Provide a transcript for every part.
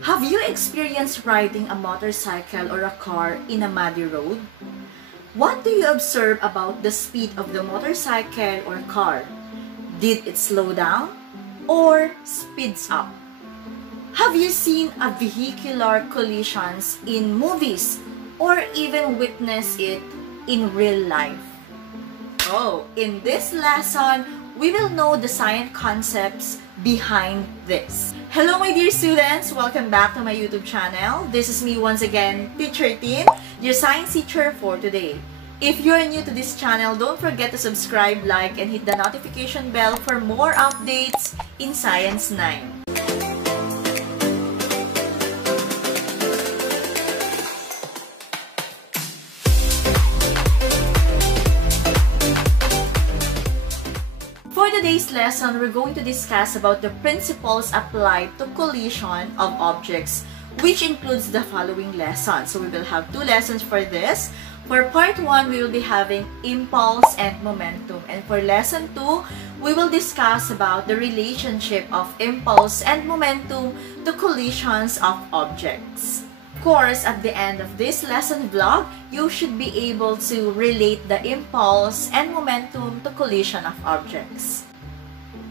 Have you experienced riding a motorcycle or a car in a muddy road? What do you observe about the speed of the motorcycle or car? Did it slow down or speeds up? Have you seen a vehicular collisions in movies or even witnessed it in real life? Oh, in this lesson, we will know the science concepts behind this. Hello my dear students! Welcome back to my YouTube channel. This is me once again, Teacher Tin, your science teacher for today. If you're new to this channel, don't forget to subscribe, like, and hit the notification bell for more updates in Science 9. For today's lesson, we're going to discuss about the principles applied to collision of objects, which includes the following lessons. So we will have two lessons for this. For part 1, we will be having impulse and momentum. And for lesson 2, we will discuss about the relationship of impulse and momentum to collisions of objects. Of course, at the end of this lesson vlog, you should be able to relate the impulse and momentum to collision of objects.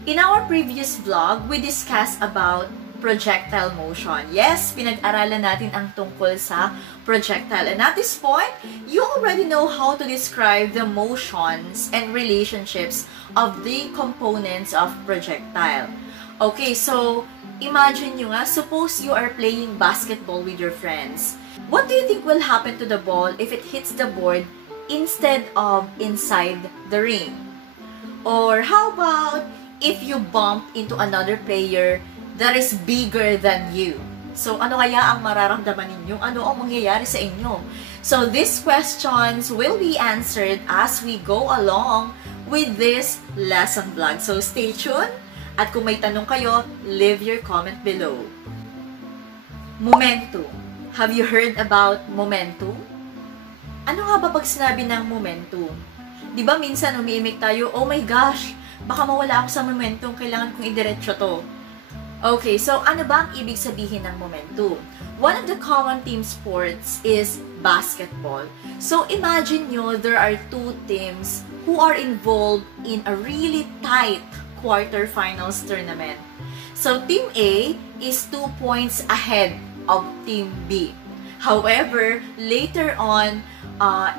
In our previous vlog, we discussed about projectile motion. Yes, pinag-aralan natin ang tungkol sa projectile. And at this point, you already know how to describe the motions and relationships of the components of projectile. Okay, so imagine nyo nga, suppose you are playing basketball with your friends. What do you think will happen to the ball if it hits the board instead of inside the ring? Or how about if you bump into another player that is bigger than you? So, ano kaya ang mararamdaman ninyo? Ano ang mangyayari sa inyo? So, these questions will be answered as we go along with this lesson vlog. So, stay tuned. At kung may tanong kayo, leave your comment below. Momentum. Have you heard about momentum? Ano nga ba pag sinabi ng momentum? Di ba minsan umiimik tayo, oh my gosh, baka mawala ako sa momentum, kailangan kong idiretso to. Okay, so ano ba ang ibig sabihin ng momentum? One of the common team sports is basketball. So imagine nyo, there are two teams who are involved in a really tight quarterfinals tournament. So Team A is 2 points ahead of Team B. However, later on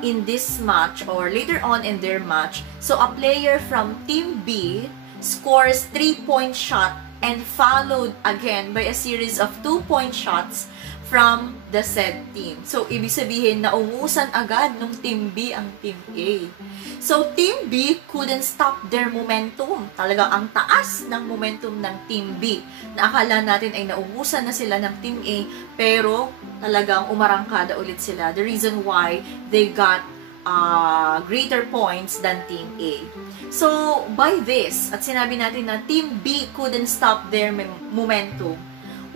in this match or later on in their match, so a player from Team B scores 3-point shot and followed again by a series of 2-point shots from the said team. So, ibig sabihin, naungusan agad ng Team B ang Team A. So, Team B couldn't stop their momentum. Talagang ang taas ng momentum ng Team B. Na akala natin ay naungusan na sila ng Team A, pero talagang umarangkada ulit sila. The reason why they got greater points than Team A. So, by this, at sinabi natin na Team B couldn't stop their momentum,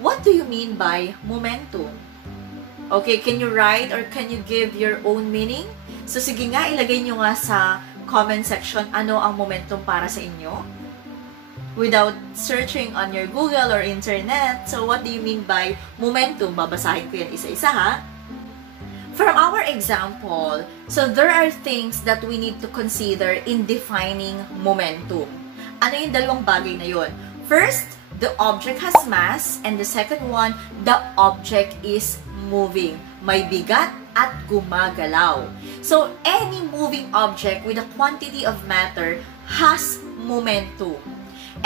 what do you mean by momentum? Okay, can you write or can you give your own meaning? So, sige nga, ilagay nyo nga sa comment section ano ang momentum para sa inyo. Without searching on your Google or internet. So, what do you mean by momentum? Babasahin ko yan isa-isa ha. From our example, so there are things that we need to consider in defining momentum. Ano yung dalawang bagay na yun? First, the object has mass, and the second one, the object is moving. May bigat at gumagalaw. So, any moving object with a quantity of matter has momentum.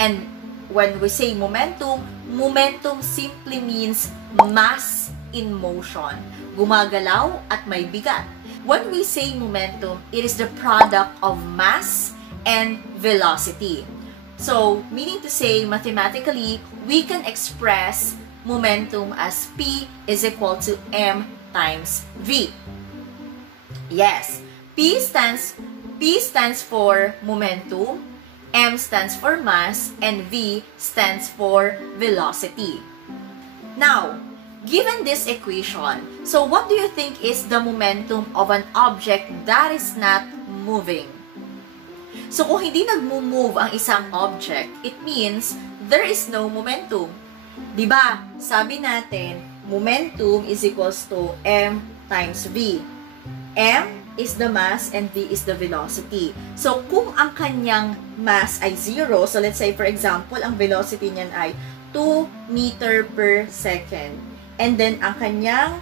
And when we say momentum, momentum simply means mass in motion. Gumagalaw at may bigat. When we say momentum, it is the product of mass and velocity. So, meaning to say, mathematically, we can express momentum as P is equal to M times V. Yes, P stands for momentum, M stands for mass, and V stands for velocity. Now, given this equation, so what do you think is the momentum of an object that is not moving? So, kung hindi nagmo-move ang isang object, it means there is no momentum. Diba? Sabi natin, momentum is equals to m times v. M is the mass and v is the velocity. So, kung ang kanyang mass ay 0, so let's say for example, ang velocity niyan ay 2 meter per second. And then, ang kanyang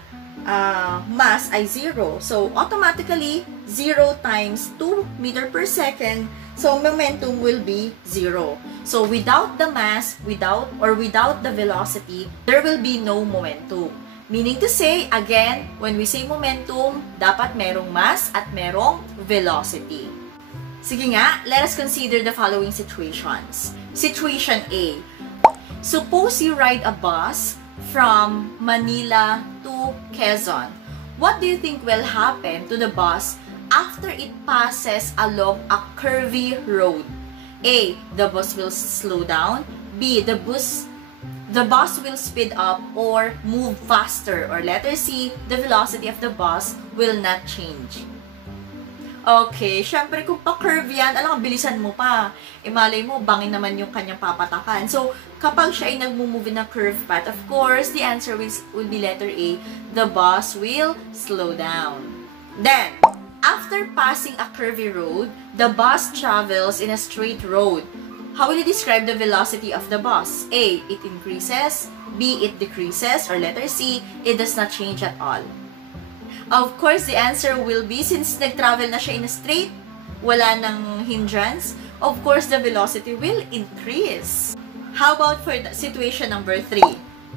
mass ay 0. So, automatically, 0 times 2 meter per second, so momentum will be 0. So, without the mass, without the velocity, there will be no momentum. Meaning to say, again, when we say momentum, dapat merong mass at merong velocity. Sige nga, let us consider the following situations. Situation A. Suppose you ride a bus from Manila to Quezon. What do you think will happen to the bus after it passes along a curvy road? A. The bus will slow down. B. The bus will speed up or move faster. Or letter C, the velocity of the bus will not change. Okay, syempre kung pa-curve yan, alam, bilisan mo pa. E malay mo, bangin naman yung kanyang papatakan. So, kapag siya ay nagmumove in a curve path, of course, the answer will be letter A, the bus will slow down. Then, after passing a curvy road, the bus travels in a straight road. How will you describe the velocity of the bus? A. It increases. B. It decreases. Or letter C. It does not change at all. Of course, the answer will be, since nag-travel na siya in a straight, wala nang hindrance, of course, the velocity will increase. How about for the situation number 3?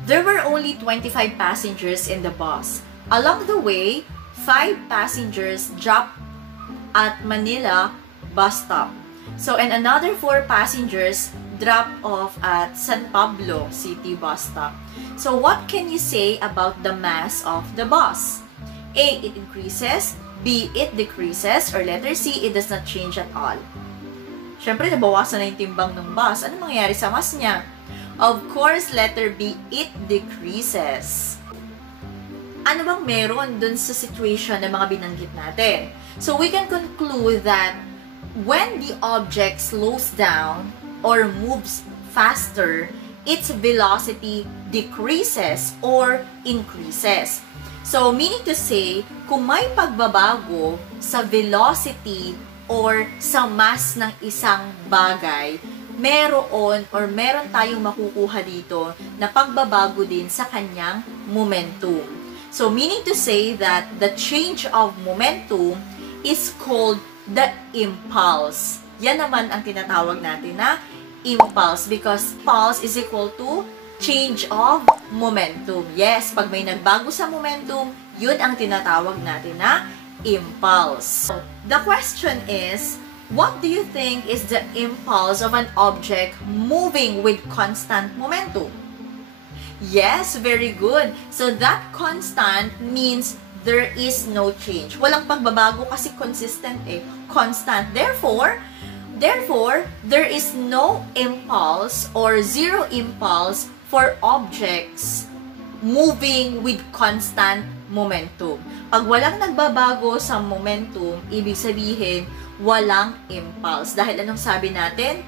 There were only 25 passengers in the bus. Along the way, 5 passengers dropped at Manila bus stop. So, and another 4 passengers dropped off at San Pablo City bus stop. So, what can you say about the mass of the bus? A. It increases. B. It decreases. Or letter C. It does not change at all. Siyempre, nabawasan na yung timbang ng bus. Ano mangyayari sa mass niya? Of course, letter B. It decreases. Ano bang meron dun sa situation na mga binanggit natin? So, we can conclude that when the object slows down or moves faster, its velocity decreases or increases. So, meaning to say, kung may pagbabago sa velocity or sa mass ng isang bagay, meron tayong makukuha dito na pagbabago din sa kanyang momentum. So, meaning to say that the change of momentum is called the impulse. Yan naman ang tinatawag natin na impulse, because pulse is equal to change of momentum. Yes, pag may nagbago sa momentum, yun ang tinatawag natin na impulse. So, the question is, what do you think is the impulse of an object moving with constant momentum? Yes, very good. So, that constant means there is no change. Walang pagbabago kasi consistent constant. Therefore, there is no impulse or zero impulse for objects moving with constant momentum. Pag walang nagbabago sa momentum, ibig sabihin, walang impulse. Dahil anong sabi natin?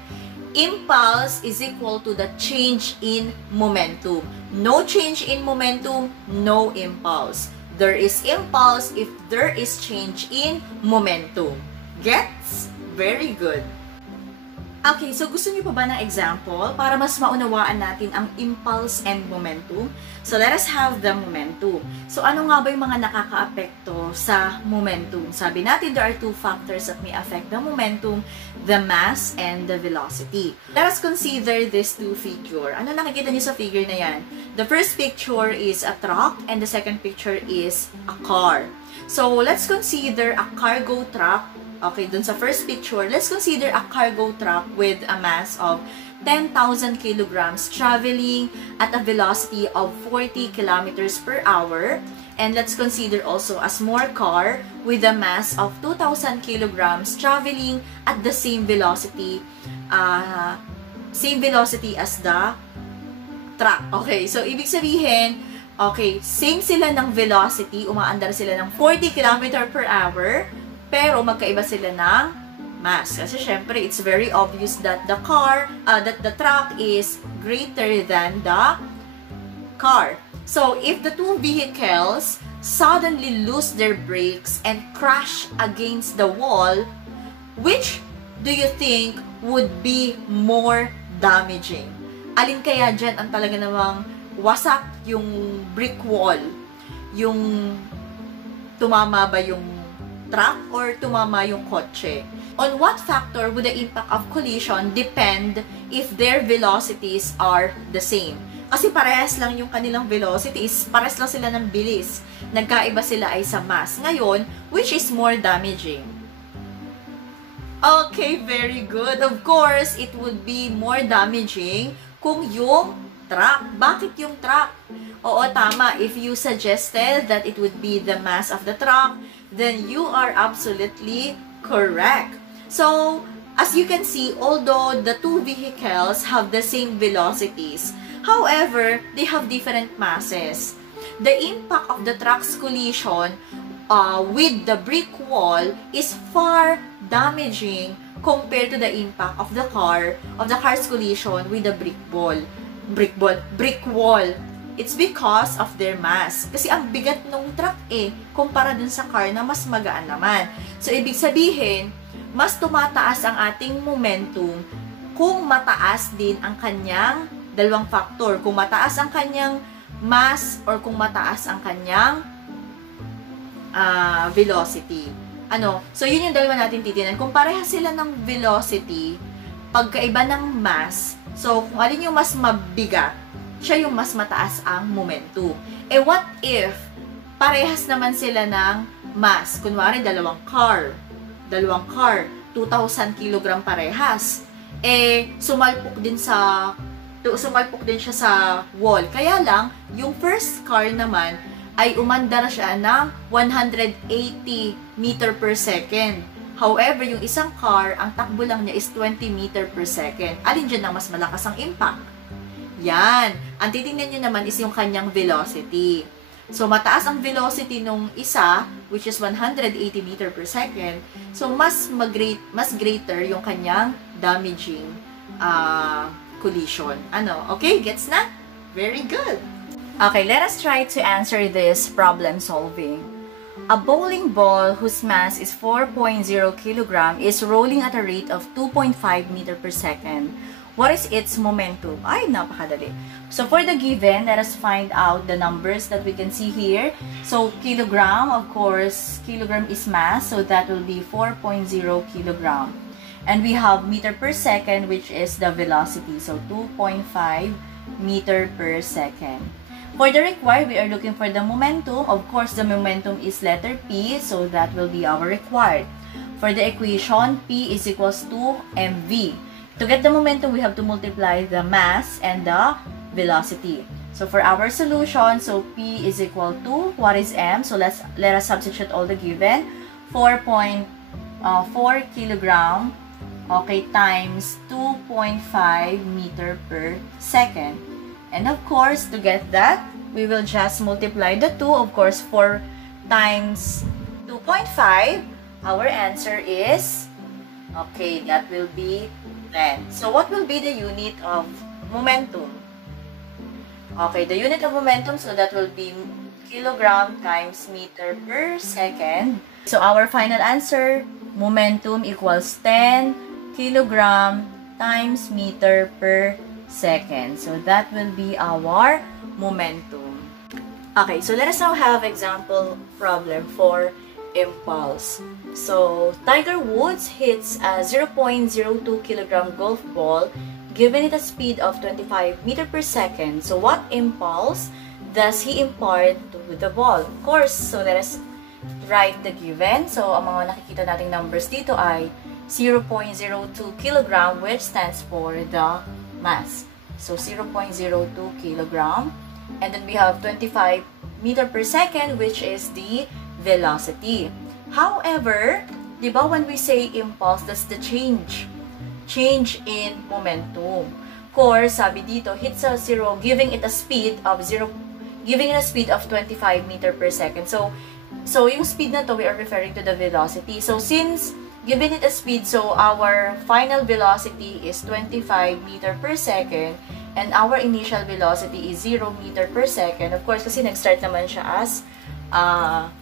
Impulse is equal to the change in momentum. No change in momentum, no impulse. There is impulse if there is change in momentum. Gets? Very good. Okay, so gusto niyo pa ba ng example para mas maunawaan natin ang impulse and momentum? So let us have the momentum. So ano nga ba yung mga nakakaapekto sa momentum? Sabi natin there are 2 factors that may affect the momentum, the mass and the velocity. Let us consider these 2 figure. Ano nakikita niyo sa figure na yan? The first picture is a truck and the second picture is a car. So let's consider a cargo truck. Okay, dun sa first picture, let's consider a cargo truck with a mass of 10,000 kilograms traveling at a velocity of 40 kilometers per hour. And let's consider also a small car with a mass of 2,000 kilograms traveling at the same velocity as the truck. Okay, so ibig sabihin, okay, same sila ng velocity, umaandar sila ng 40 km per hour, pero magkaiba sila ng mass. Kasi syempre, it's very obvious that the truck is greater than the car. So, if the two vehicles suddenly lose their brakes and crash against the wall, which do you think would be more damaging? Alin kaya dyan ang talaga namang wasak yung brick wall? Yung tumama ba yung truck or tumama yung kotse? On what factor would the impact of collision depend if their velocities are the same? Kasi parehas lang yung kanilang velocities, parehas lang sila ng bilis. Nagkaiba sila ay sa mass. Ngayon, which is more damaging? Okay, very good. Of course, it would be more damaging kung yung truck. Bakit yung truck? Oo, tama. If you suggested that it would be the mass of the truck, then you are absolutely correct. So, as you can see, although the two vehicles have the same velocities, however, they have different masses. The impact of the truck's collision with the brick wall is far damaging compared to the impact of the car's collision with the brick wall. It's because of their mass. Kasi ang bigat ng truck kumpara dun sa car na mas magaan naman. So, ibig sabihin, mas tumataas ang ating momentum kung mataas din ang kanyang dalawang factor. Kung mataas ang kanyang mass or kung mataas ang kanyang velocity. So, yun yung dalawa natin titinan. Kung pareha sila ng velocity, pagkaiba ng mass, so, kung alin yung mas mabigat, siya yung mas mataas ang momentum. What if parehas naman sila ng mass? Kunwari, dalawang car, 2,000 kg parehas. Sumalpok din siya sa wall. Kaya lang, yung first car naman ay umandar siya ng 180 meter per second. However, yung isang car, ang takbo lang niya is 20 meter per second. Alin dyan ang mas malakas ang impact? Yan. Ang titingnan nyo naman is yung kanyang velocity. So, mataas ang velocity nung isa, which is 180 meter per second. So, mas greater yung kanyang damaging collision. Okay? Gets na? Very good. Okay, let us try to answer this problem solving. A bowling ball whose mass is 4.0 kg is rolling at a rate of 2.5 meter per second. What is its momentum? Ay, napakadali. So, for the given, let us find out the numbers that we can see here. So, kilogram, of course, kilogram is mass, so that will be 4.0 kilogram. And we have meter per second, which is the velocity. So, 2.5 meter per second. For the required, we are looking for the momentum. Of course, the momentum is letter P, so that will be our required. For the equation, P is equals to mv. To get the momentum, we have to multiply the mass and the velocity. So for our solution, so P is equal to, what is M? So let us substitute all the given. 4.4 kilogram, okay, times 2.5 meter per second. And of course, to get that, we will just multiply the 2. Of course, 4 times 2.5, our answer is, okay, that will be 10. So, what will be the unit of momentum? Okay, the unit of momentum, so that will be kilogram times meter per second. So, our final answer, momentum equals 10 kilogram times meter per second. So, that will be our momentum. Okay, so let us now have example problem for impulse. So, Tiger Woods hits a 0.02 kilogram golf ball given it a speed of 25 meter per second. So, what impulse does he impart to the ball? Of course, so let us write the given. So, ang mga nakikita nating numbers dito ay 0.02 kilogram, which stands for the mass. So, 0.02 kilogram. And then we have 25 meter per second, which is the velocity. However, di ba when we say impulse, that's the change in momentum. Of course, sabi dito, hits a zero, giving it a speed of 25 meter per second. So yung speed na to, we are referring to the velocity. So, since given it a speed, so our final velocity is 25 meter per second, And our initial velocity is 0 meter per second. Of course, kasi nag-start naman siya as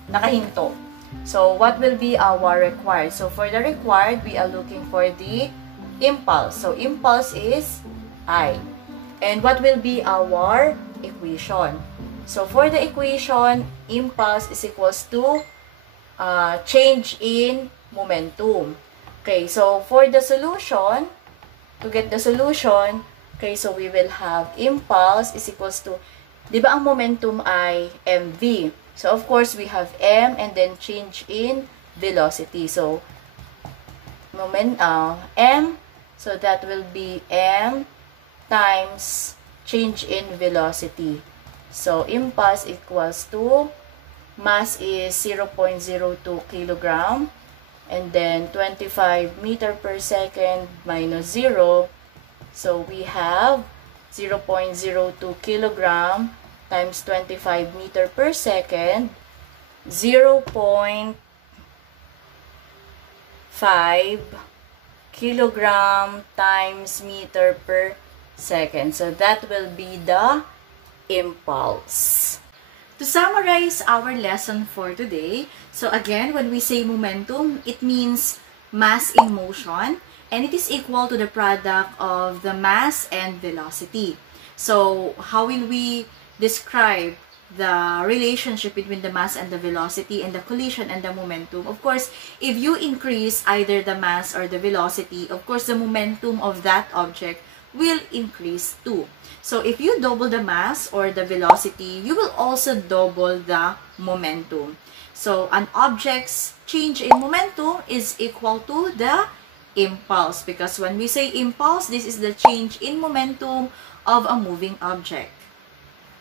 nakahinto. So, what will be our required? So, for the required, we are looking for the impulse. So, impulse is I. And what will be our equation? So, for the equation, impulse is equals to change in momentum. Okay, so for the solution, to get the solution, okay, so we will have impulse is equals to, di ba ang momentum ay mv? So, of course, we have m and then change in velocity. So, m, so that will be m times change in velocity. So, impulse equals to, mass is 0.02 kilogram, and then 25 meter per second minus 0. So, we have 0.02 kilogram times 25 meter per second, 0.5 kilogram times meter per second. So, that will be the impulse. To summarize our lesson for today, so again, when we say momentum, it means mass in motion, and it is equal to the product of the mass and velocity. So, how will we describe the relationship between the mass and the velocity and the collision and the momentum? Of course, if you increase either the mass or the velocity, of course, the momentum of that object will increase too. So, if you double the mass or the velocity, you will also double the momentum. So, an object's change in momentum is equal to the impulse, because when we say impulse, this is the change in momentum of a moving object.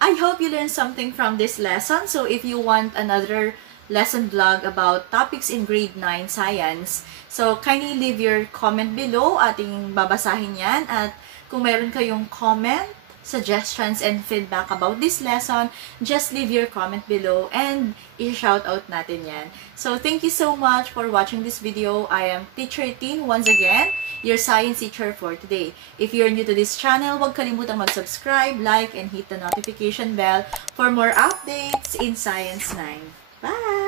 I hope you learned something from this lesson. So, if you want another lesson vlog about topics in grade 9 science, so kindly leave your comment below. Ating babasahin yan. At kung meron kayong comment, suggestions, and feedback about this lesson, just leave your comment below and i-shout out natin yan. So, thank you so much for watching this video. I am Teacher Tin, once again, your science teacher for today. If you're new to this channel, huwag kalimutang mag-subscribe, like, and hit the notification bell for more updates in Science 9. Bye!